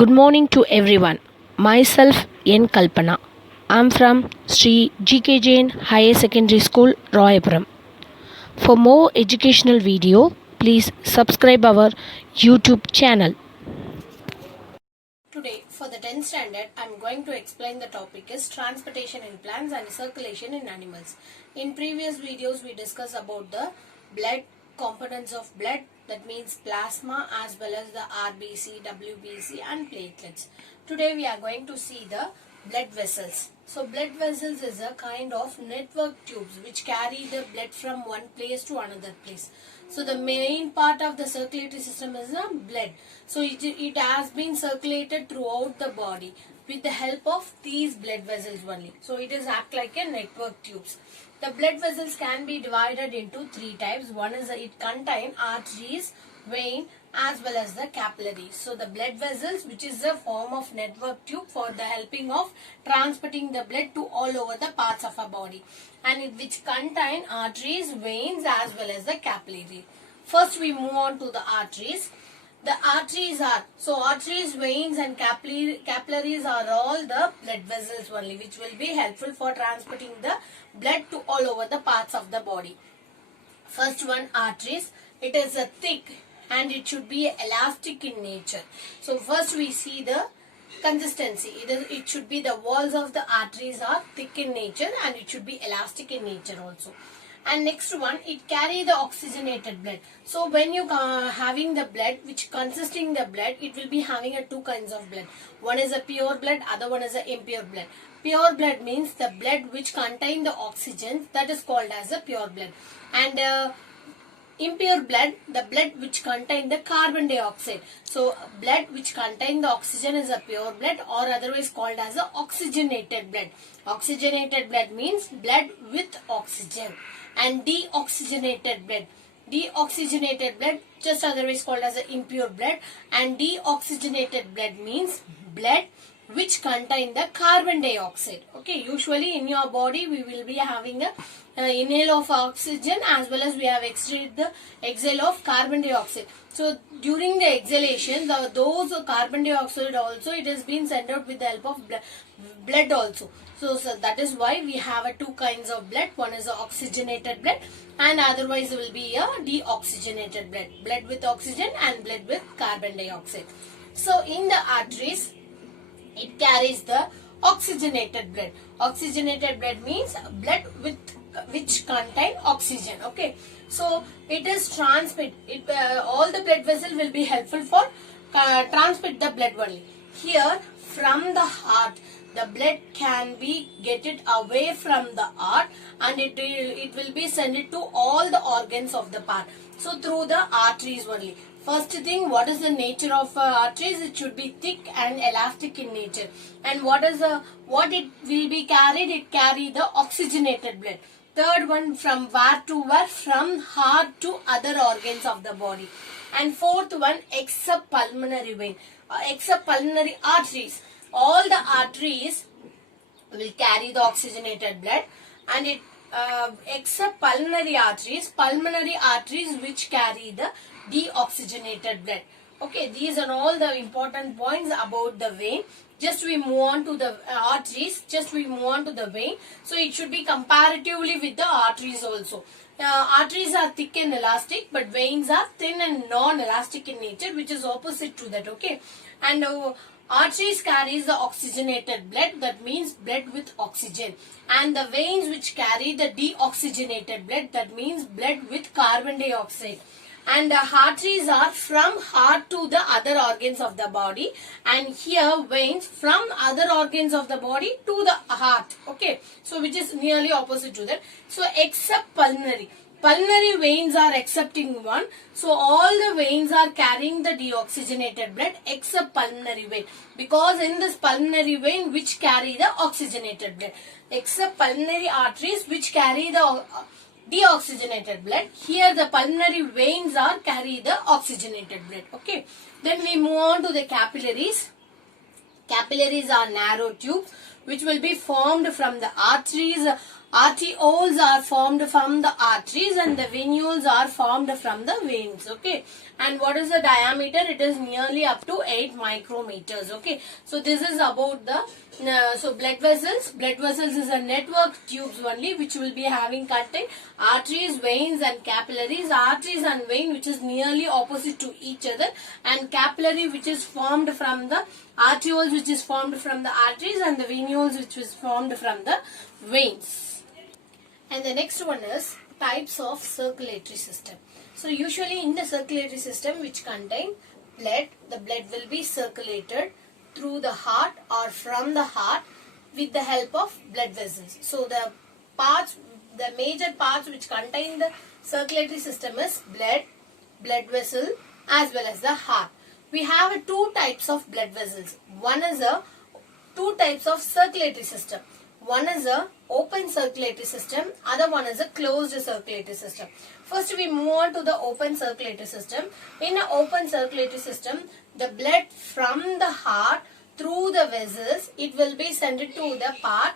Good morning to everyone. Myself N.Kalpna. I am from G.K.Jain Higher Secondary School, Royapuram. For more educational video, please subscribe our YouTube channel. Today, for the 10th standard, I am going to explain the topic is transportation in plants and circulation in animals. In previous videos, we discussed about the blood, components of blood, that means plasma as well as the RBC, WBC and platelets. Today, we are going to see the blood vessels. So, blood vessels is a kind of network tubes which carry the blood from one place to another place. So the main part of the circulatory system is the blood. So it has been circulated throughout the body with the help of these blood vessels only. So it is act like a network tubes. The blood vessels can be divided into three types. One is it contain arteries, vein as well as the capillaries. So the blood vessels, which is a form of network tube for the helping of transporting the blood to all over the parts of our body, and which contain arteries, veins as well as the capillary. First we move on to the arteries. The arteries are, so arteries, veins and capillaries are all the blood vessels only, which will be helpful for transporting the blood to all over the parts of the body. First one, arteries. It is a thick and it should be elastic in nature. So first we see the consistency. It should be the walls of the arteries are thick in nature and it should be elastic in nature also. And next one, it carry the oxygenated blood. So when you having the blood which consisting the blood, it will be having two kinds of blood. One is a pure blood, other one is a impure blood. Pure blood means the blood which contain the oxygen, that is called as a pure blood. And impure blood, the blood which contain the carbon dioxide. So blood which contain the oxygen is a pure blood, or otherwise called as a oxygenated blood. Oxygenated blood means blood with oxygen. And deoxygenated blood, deoxygenated blood just otherwise called as a impure blood. And deoxygenated blood means blood which contain the carbon dioxide. Okay, usually in your body we will be having a inhale of oxygen as well as we have exhale of carbon dioxide. So during the exhalation, those carbon dioxide also, it has been sent out with the help of blood also. So that is why we have two kinds of blood. One is a oxygenated blood and otherwise will be a deoxygenated blood. Blood with oxygen and blood with carbon dioxide. So in the arteries, it carries the oxygenated blood. Oxygenated blood means blood with which contain oxygen. Okay, so it is transmit. All the blood vessels will be helpful for transmit the blood only. Here from the heart, the blood can be get it away from the heart and it will be sent it to all the organs of the part. So through the arteries only. First thing, what is the nature of arteries? It should be thick and elastic in nature. And what it will be carried? It carry the oxygenated blood. Third one, from where to where? From heart to other organs of the body. And fourth one, except pulmonary vein, except pulmonary arteries. All the arteries will carry the oxygenated blood, and it except pulmonary arteries which carry the deoxygenated blood. Okay, these are all the important points about the vein. Just we move on to the arteries. Just we move on to the vein. So it should be comparatively with the arteries also. Arteries are thick and elastic, but veins are thin and non-elastic in nature, which is opposite to that. Okay, and arteries carries the oxygenated blood, that means blood with oxygen, and the veins which carry the deoxygenated blood, that means blood with carbon dioxide. And the arteries are from heart to the other organs of the body, and here veins from other organs of the body to the heart. Okay, so which is nearly opposite to that. So except pulmonary veins are excepting one. So all the veins are carrying the deoxygenated blood except pulmonary vein, because in this pulmonary vein which carry the oxygenated blood, except pulmonary arteries which carry the deoxygenated blood, here the pulmonary veins are carry the oxygenated blood. Okay, then we move on to the capillaries. Capillaries are narrow tubes which will be formed from the arteries Arterioles are formed from the arteries and the venules are formed from the veins. Okay. And what is the diameter? It is nearly up to 8 micrometers. Okay. So this is about the blood vessels. Blood vessels is a network tubes only which will be having contain arteries, veins and capillaries. Arteries and vein which is nearly opposite to each other, and capillary which is formed from the arterioles which is formed from the arteries, and the venules which is formed from the veins. And the next one is types of circulatory system. So usually in the circulatory system which contain blood, the blood will be circulated through the heart or from the heart with the help of blood vessels. So the major parts which contain the circulatory system is blood, blood vessel as well as the heart. We have two types of blood vessels. One is two types of circulatory system. One is a open circulatory system, other one is a closed circulatory system. First we move on to the open circulatory system. In an open circulatory system, the blood from the heart through the vessels, it will be sent to the part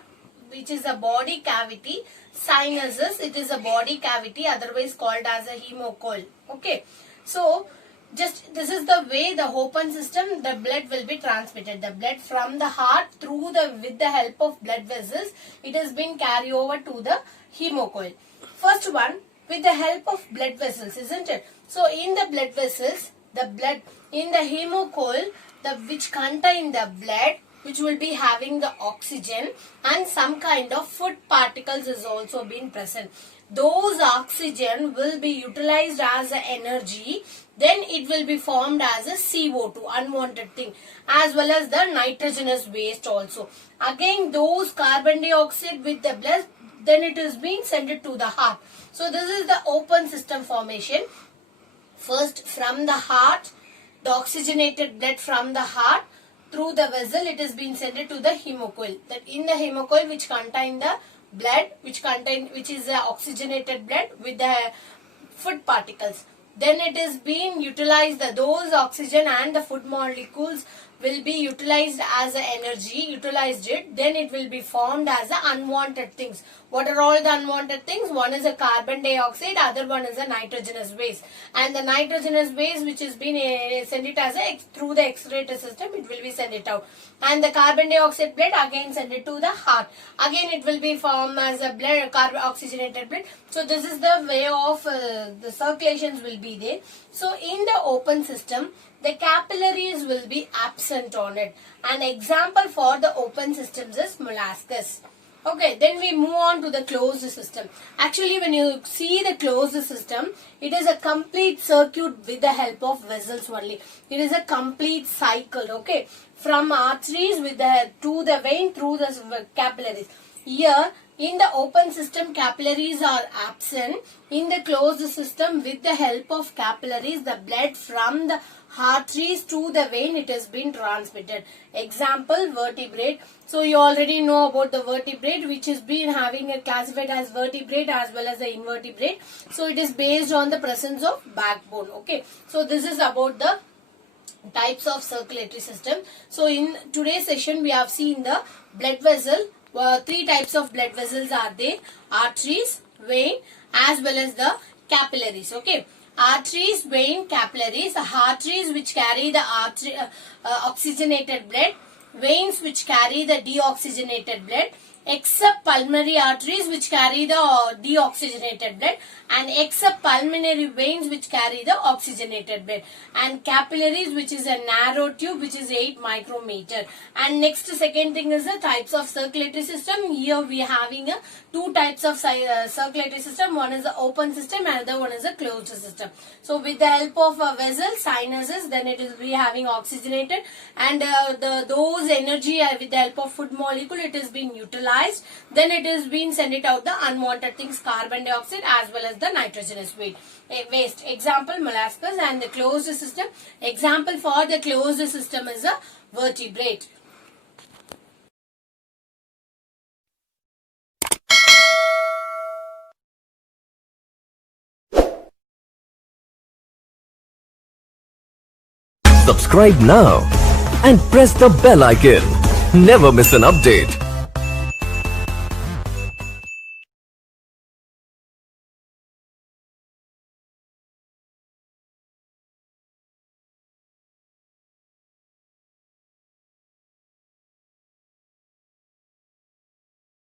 which is a body cavity. Sinuses, it is a body cavity, otherwise called as a hemocoel. Okay. So just this is the way the open system, the blood will be transmitted. The blood from the heart through with the help of blood vessels, it has been carried over to the hemocoel. First one, with the help of blood vessels, isn't it? So in the blood vessels, the blood in the hemocoel, which contain the blood, which will be having the oxygen and some kind of food particles is also been present. Those oxygen will be utilized as energy, then it will be formed as a CO2, unwanted thing, as well as the nitrogenous waste also. Again those carbon dioxide with the blood, then it is being sent to the heart. So this is the open system formation. First from the heart, the oxygenated blood from the heart through the vessel, it is being sent to the hemocoel. That in the hemocoel which contain the blood, which is the oxygenated blood with the food particles. Then it is being utilized, those oxygen and the food molecules will be utilized as energy, then it will be formed as unwanted things. What are all the unwanted things? One is a carbon dioxide, other one is a nitrogenous waste. And the nitrogenous waste which is being sent it as through the excretory system, it will be sent it out. And the carbon dioxide blood again send it to the heart. Again it will be formed as a blood, oxygenated blood. So this is the way of the circulations will be there. So in the open system, the capillaries will be absent on it. An example for the open systems is molluscus. Okay, then we move on to the closed system. Actually, when you see the closed system, it is a complete circuit with the help of vessels only. It is a complete cycle, okay, from arteries to the vein through the capillaries. Here, in the open system, capillaries are absent. In the closed system, with the help of capillaries, the blood from the arteries to the vein, it has been transmitted. Example, vertebrate. So you already know about the vertebrate, which is been having a classified as vertebrate as well as the invertebrate. So it is based on the presence of backbone. Okay. So this is about the types of circulatory system. So in today's session, we have seen the blood vessel. Three types of blood vessels are there: arteries, vein, as well as the capillaries. Okay. Arteries, vein, capillaries. Arteries which carry the oxygenated blood, veins which carry the deoxygenated blood, except pulmonary arteries which carry the deoxygenated blood, and except pulmonary veins which carry the oxygenated blood, and capillaries which is a narrow tube which is 8 micrometer. And next second thing is the types of circulatory system. Here we are having two types of circulatory system. One is the open system and the other one is a closed system. So with the help of a vessel, sinuses, then it is we having oxygenated, and those energy with the help of food molecule, it is being utilized. Then it is being sent it out the unwanted things, carbon dioxide as well as the nitrogenous waste. Example, molluscus. And the closed system, example for the closed system is a vertebrate. Subscribe now and press the bell icon. Never miss an update.